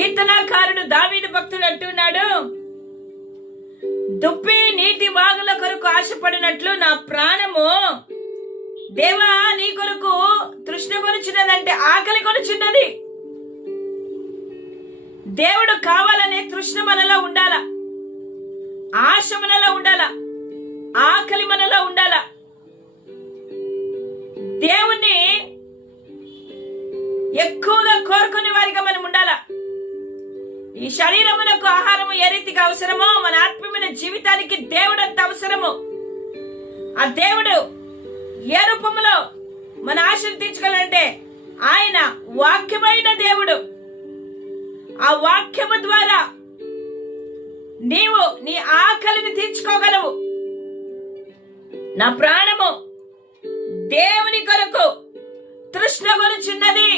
కీర్తనాకారుడు దావీదు భక్తుడు అంటున్నాడు, దుప్పి నీటి వాగుల కొరకు ఆశపడినట్లు నా ప్రాణము దేవా నీ కొరకు తృష్ణ కొనుచున్నదంటే ఆకలి కొనుచున్నది. దేవుడు కావాలనే తృష్ణ మనలో ఉండాల, ఆశ మనలో ఉండాల, ఆకలి మనలో ఉండాల. దేవుణ్ణి ఎక్కువగా కోరుకునే వారిగా మనం ఉండాల. ఈ శరీరమునకు ఆహారము ఏ రీతిగా అవసరమో మన ఆత్మీయమైన జీవితానికి దేవుడు అంత అవసరము. ఆ దేవుడు ఏ రూపంలో మన ఆశను తీర్చగలంటే ఆయన వాక్యమైన దేవుడు. ఆ వాక్యము ద్వారా నీవు నీ ఆకలిని తీర్చుకోగలవు. నా ప్రాణము దేవుని కొరకు తృష్ణ కొనుచున్నది.